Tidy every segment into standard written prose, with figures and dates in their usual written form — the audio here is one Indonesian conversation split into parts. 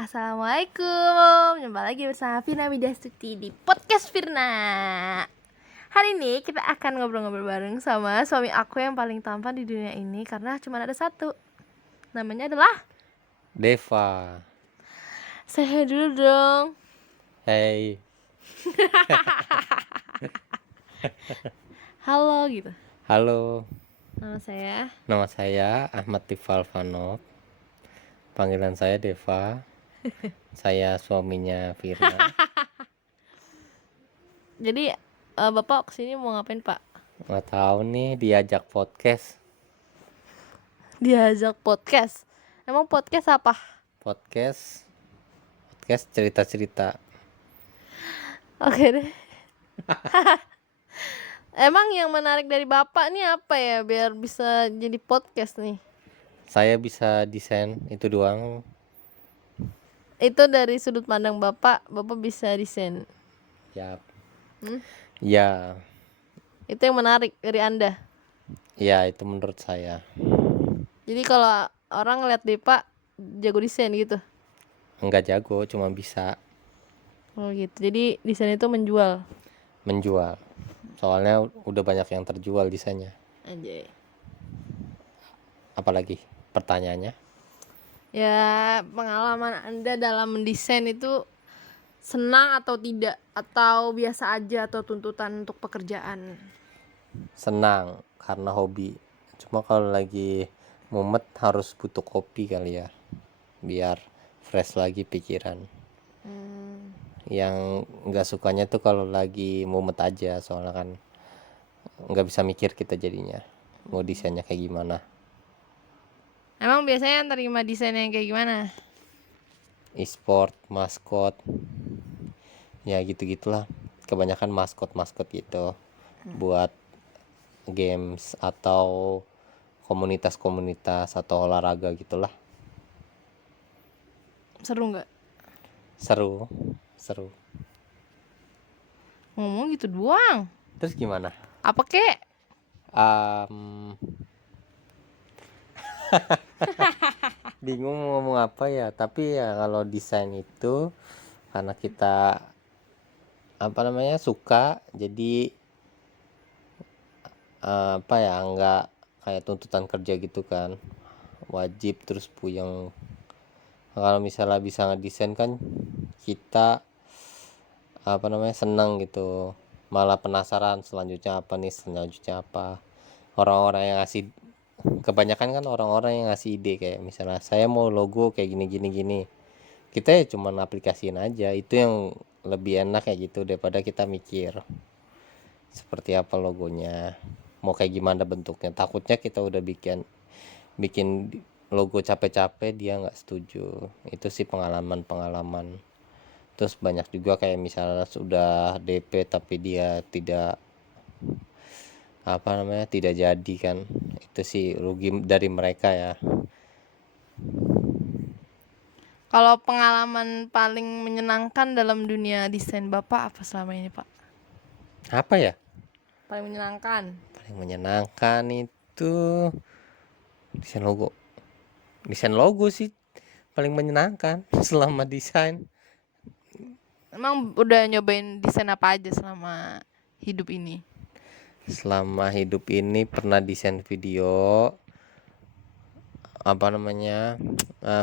Assalamualaikum, jumpa lagi bersama Firna Widyasuti di podcast Firna. Hari ini kita akan ngobrol-ngobrol bareng sama suami aku yang paling tampan di dunia ini karena cuma ada satu. Namanya adalah Deva. Say dulu dong. Hey. Halo gitu. Halo. Nama saya Ahmad Tifal Vanov. Panggilan saya Deva. Saya suaminya Firna. Jadi Bapak kesini mau ngapain, Pak? Nggak tahu nih, diajak podcast. Diajak podcast. Emang podcast apa? Podcast cerita-cerita. Oke deh. Emang yang menarik dari Bapak nih apa ya biar bisa jadi podcast nih? Saya bisa desain, itu doang. Itu dari sudut pandang Bapak bisa desain. Yap. Hmm? Ya. Itu yang menarik dari Anda. Ya, itu menurut saya. Jadi kalau orang ngeliat Bapak jago desain gitu. Enggak jago, cuma bisa Oh gitu. Jadi desain itu menjual. menjual. Soalnya udah banyak yang terjual desainnya. Anjay. Apalagi pertanyaannya? Ya, pengalaman Anda dalam mendesain itu senang atau tidak, atau biasa aja, atau tuntutan untuk pekerjaan? Senang karena hobi. Cuma kalau lagi mumet harus butuh kopi kali ya, biar fresh lagi pikiran. Yang nggak sukanya tuh kalau lagi mumet aja, soalnya kan nggak bisa mikir kita jadinya mau desainnya kayak gimana. Emang biasanya yang terima desain yang kayak gimana? E-sport, maskot, ya gitu-gitulah. Kebanyakan maskot gitu buat games atau komunitas-komunitas atau olahraga gitulah. Seru nggak? Seru. Ngomong gitu doang. Terus gimana? Apa kek? Bingung mau ngomong apa ya, tapi ya kalau desain itu karena kita suka, jadi nggak kayak tuntutan kerja gitu kan, wajib terus puyeng. Kalau misalnya bisa ngedesain kan kita senang gitu, malah penasaran selanjutnya apa. Orang-orang yang ngasih, kebanyakan kan orang-orang yang ngasih ide kayak misalnya saya mau logo kayak gini, kita ya cuman aplikasiin aja. Itu yang lebih enak kayak gitu daripada kita mikir seperti apa logonya, mau kayak gimana bentuknya. Takutnya kita udah bikin logo capek-capek dia nggak setuju. Itu sih pengalaman. Terus banyak juga kayak misalnya sudah DP tapi dia tidak tidak jadi kan, itu sih rugi dari mereka ya. Kalau pengalaman paling menyenangkan dalam dunia desain Bapak apa selama ini, Pak? Apa ya Paling menyenangkan? paling menyenangkan itu desain logo sih paling menyenangkan selama desain. Emang udah nyobain desain apa aja selama hidup ini? Selama hidup ini pernah desain video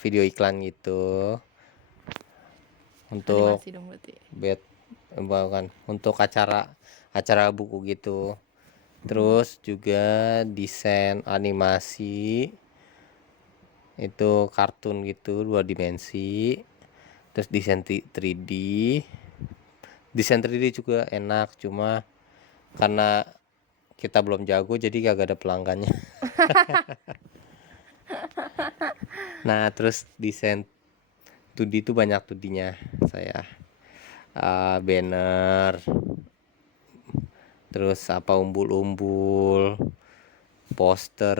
video iklan gitu, untuk Animasi dong berarti. bukan untuk acara buku gitu. Terus juga desain animasi, itu kartun gitu 2 dimensi. Terus desain 3D. Desain 3D juga enak, cuma karena kita belum jago jadi kagak ada pelanggannya. Nah, terus desain 2D itu banyak 2D-nya saya. Banner, terus umbul-umbul, poster,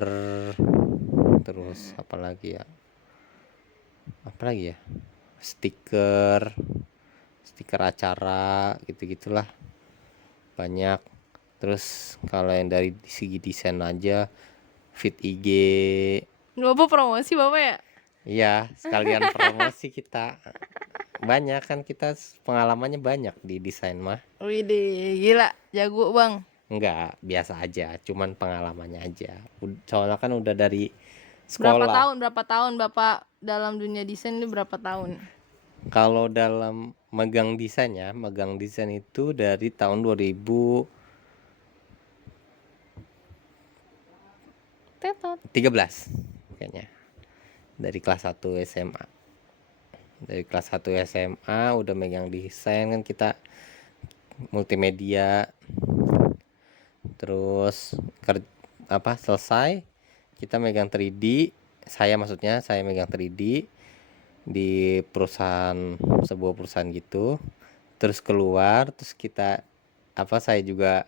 terus apalagi ya, stiker acara gitu-gitulah banyak. Terus kalau yang dari segi desain aja, feed IG. Bapak promosi Bapak ya? Iya, sekalian promosi kita. Banyak kan kita pengalamannya banyak di desain mah. Widih, gila, jago bang. Enggak, biasa aja, cuman pengalamannya aja. Soalnya kan udah dari Berapa sekolah. tahun, berapa tahun bapak dalam dunia desain ini berapa tahun? Kalau dalam megang desain itu dari tahun 2013 Tetot. kayaknya. Dari kelas 1 SMA. Dari kelas 1 SMA udah megang desain kan kita multimedia. Terus selesai kita megang 3D. Saya megang 3D di sebuah perusahaan gitu. Terus keluar, terus saya juga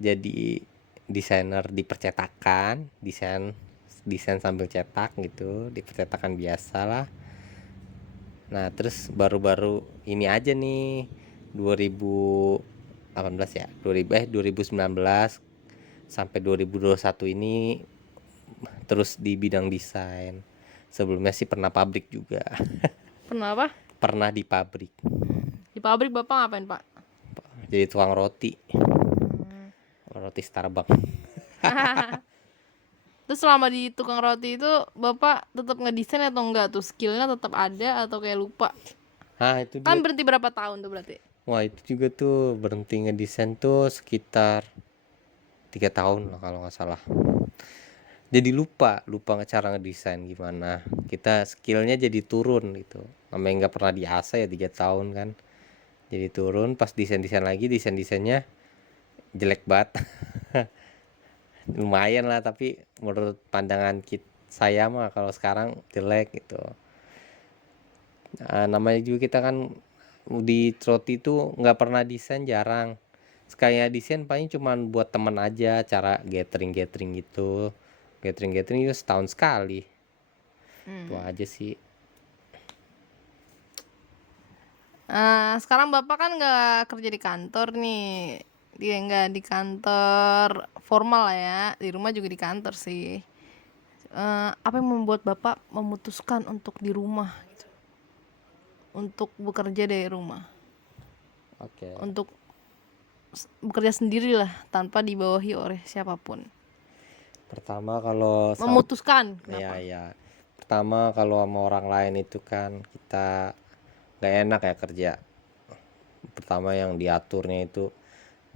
jadi desainer di percetakan, desain sambil cetak gitu, di percetakan biasa lah. Nah, terus baru-baru ini aja nih 2018 ya, 2019 sampai 2021 ini terus di bidang desain. Sebelumnya sih pernah pabrik juga. Pernah apa? Pernah di pabrik. Di pabrik bapak ngapain pak? Jadi tukang roti. Roti Starbucks. Terus selama di tukang roti itu bapak tetap ngedesain atau enggak tuh, skillnya tetap ada atau kayak lupa? Ah, itu Kan dia. berhenti berapa tahun tuh berarti? Wah, itu juga tuh berhenti ngedesain tuh sekitar 3 tahun lah kalau nggak salah. Jadi lupa cara ngedesain gimana. Kita skillnya jadi turun gitu. Namanya nggak pernah diasah ya 3 tahun kan. Jadi turun pas desain lagi, desainnya jelek banget. Lumayan lah, tapi menurut pandangan saya mah kalau sekarang jelek gitu. Namanya juga kita kan di roti itu nggak pernah desain, jarang. Sekalinya desain paling cuman buat temen aja, cara gathering gitu. Gathering itu setahun sekali. Itu aja sih. Sekarang bapak kan nggak kerja di kantor nih, dia nggak di kantor formal lah ya, di rumah juga di kantor sih. Apa yang membuat bapak memutuskan untuk di rumah gitu, untuk bekerja dari rumah, Oke. untuk bekerja sendiri lah tanpa dibawahi oleh siapapun? Pertama kalau Memutuskan ya kenapa? ya. Pertama kalau sama orang lain itu kan kita nggak enak ya kerja. Pertama yang diaturnya itu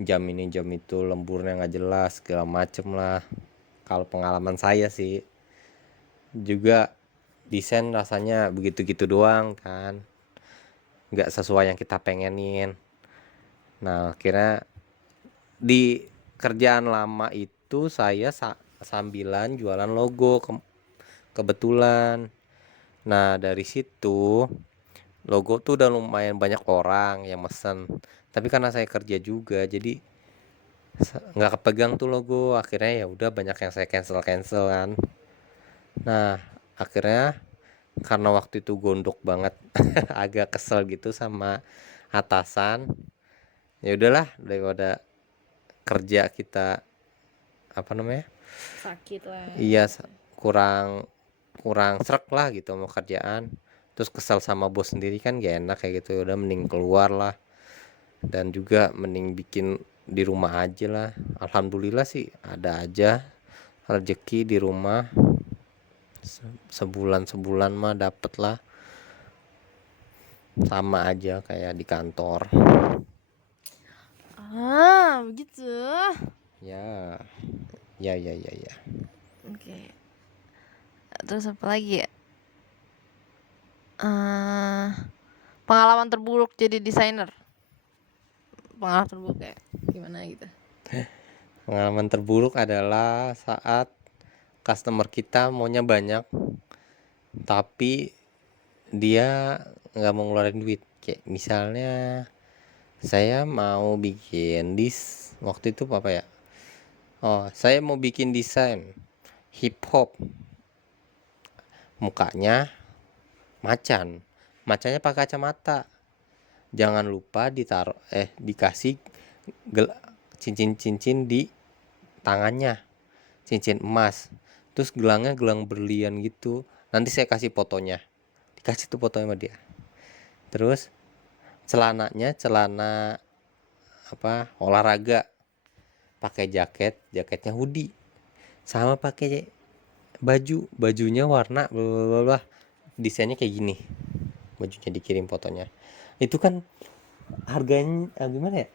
jam ini jam itu, lemburnya nggak jelas segala macem lah. Kalau pengalaman saya sih juga desain rasanya begitu-gitu doang kan, nggak sesuai yang kita pengenin. Nah, akhirnya di kerjaan lama itu saya sambilan jualan logo kebetulan. Nah, dari situ logo tuh udah lumayan banyak orang yang mesen, tapi karena saya kerja juga jadi nggak kepegang tuh logo. Akhirnya ya udah banyak yang saya cancel kan. Nah, akhirnya karena waktu itu gondok banget agak kesel gitu sama atasan. Ya udahlah, daripada kerja kita apa namanya, Sakit lah iya gitu. kurang kurang srek lah gitu mau kerjaan, terus kesel sama bos sendiri kan gak enak kayak gitu. Ya udah mending keluar lah, dan juga mending bikin di rumah aja lah. Alhamdulillah sih ada aja rezeki di rumah. Sebulan mah dapet lah, sama aja kayak di kantor. Begitu. Ya, ya. Oke. Terus apa lagi ya? Eh, Pengalaman terburuk jadi desainer. Pengalaman terburuk kayak gimana gitu? Pengalaman terburuk adalah saat customer kita maunya banyak, tapi dia nggak mau ngeluarin duit. Kayak misalnya saya mau bikin waktu itu apa ya? Oh, saya mau bikin desain hip hop, mukanya macannya pakai kacamata. Jangan lupa dikasih cincin-cincin di tangannya, cincin emas. Terus gelangnya gelang berlian gitu. Nanti saya kasih fotonya, dikasih tuh fotonya sama dia. Terus celananya celana apa olahraga, pakai jaketnya hoodie, sama pakai bajunya warna bla bla bla bla. Desainnya kayak gini, bajunya dikirim fotonya. Itu kan harganya gimana ya,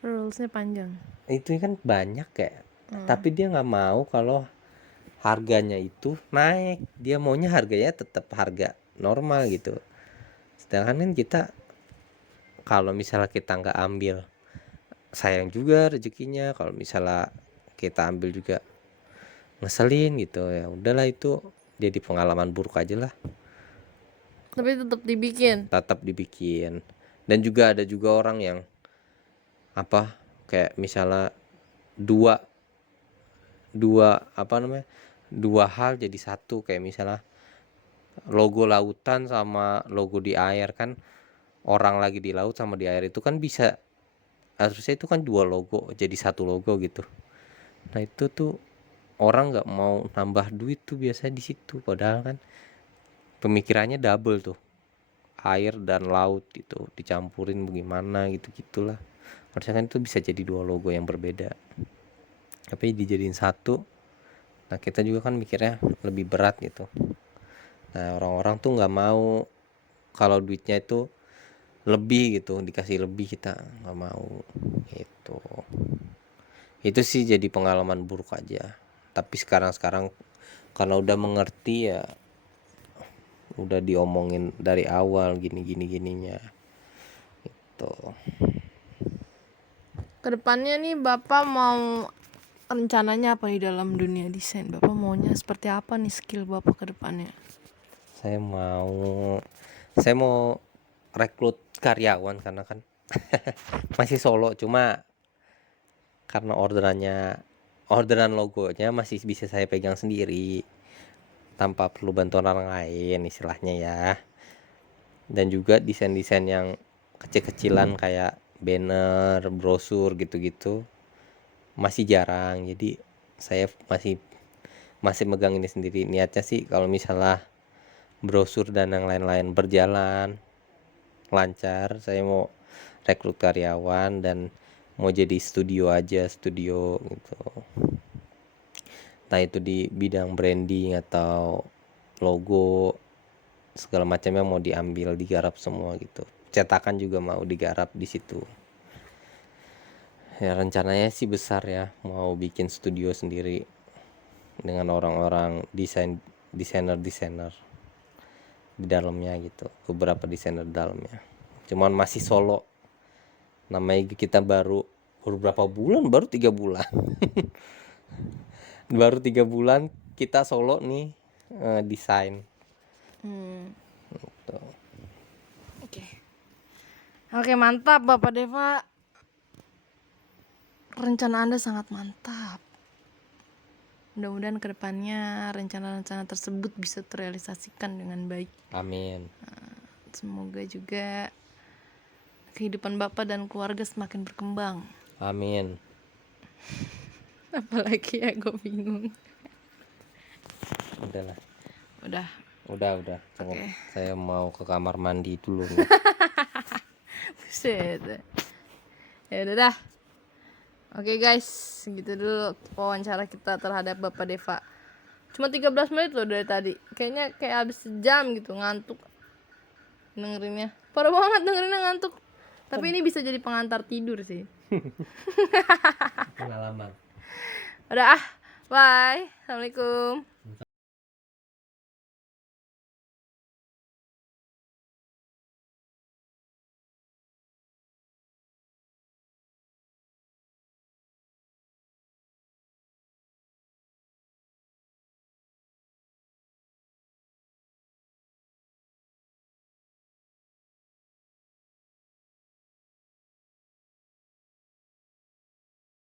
Rulesnya panjang. itu kan banyak kayak, tapi dia nggak mau kalau harganya itu naik, dia maunya harganya tetap harga normal gitu. Sedangkan kan kita kalau misalnya kita nggak ambil, sayang juga rezekinya. Kalau misalnya kita ambil juga ngeselin gitu, ya udahlah, itu jadi pengalaman buruk aja lah. Tapi tetap dibikin. Tetap dibikin. Dan juga ada juga orang yang apa, kayak misalnya dua dua apa namanya, dua hal jadi satu, kayak misalnya logo lautan sama logo di air. Kan orang lagi di laut sama di air itu kan bisa, harusnya itu kan dua logo jadi satu logo gitu. Nah itu tuh orang nggak mau nambah duit tuh biasanya di situ, padahal kan pemikirannya double tuh, air dan laut gitu dicampurin bagaimana gitu gitulah. Harusnya kan itu bisa jadi dua logo yang berbeda, tapi dijadiin satu. Nah kita juga kan mikirnya lebih berat gitu. Nah orang-orang tuh nggak mau kalau duitnya itu lebih gitu, dikasih lebih, kita nggak mau gitu. Itu sih jadi pengalaman buruk aja. Tapi sekarang karena udah mengerti ya, udah diomongin dari awal gininya itu. Kedepannya nih Bapak mau rencananya apa di dalam dunia desain? Bapak maunya seperti apa nih skill Bapak ke depannya? Saya mau rekrut karyawan karena kan masih solo, cuma karena orderan logonya masih bisa saya pegang sendiri tanpa perlu bantuan orang lain istilahnya ya. Dan juga desain-desain yang kecil-kecilan kayak banner, brosur gitu-gitu masih jarang. Jadi saya masih megang ini sendiri. Niatnya sih kalau misalnya brosur dan yang lain-lain berjalan lancar, saya mau rekrut karyawan dan mau jadi studio gitu. Entah itu di bidang branding atau logo segala macamnya mau diambil, digarap semua gitu. Cetakan juga mau digarap di situ. Ya rencananya sih besar ya, mau bikin studio sendiri dengan orang-orang desainer di dalamnya gitu, beberapa desainer di dalamnya. Cuman masih solo, namanya kita baru berapa bulan, baru 3 bulan baru 3 bulan kita solo nih desain. Tuh. Oke, mantap Bapak Deva. Rencana Anda sangat mantap. Mudah-mudahan kedepannya rencana-rencana tersebut bisa terrealisasikan dengan baik. Amin. Semoga juga kehidupan Bapak dan keluarga semakin berkembang. Amin. Apalagi ya, gue bingung. Udahlah. Udah. Cukup. Oke. Saya mau ke kamar mandi dulu nih. Buset. Ya udah dah. Oke guys, gitu dulu wawancara kita terhadap Bapak Deva. Cuma 13 menit loh dari tadi. Kayaknya kayak habis sejam gitu, ngantuk dengerinnya. Parah banget dengerinnya, ngantuk. Tapi ini bisa jadi pengantar tidur sih. Pengalaman. Udah bye. Assalamualaikum.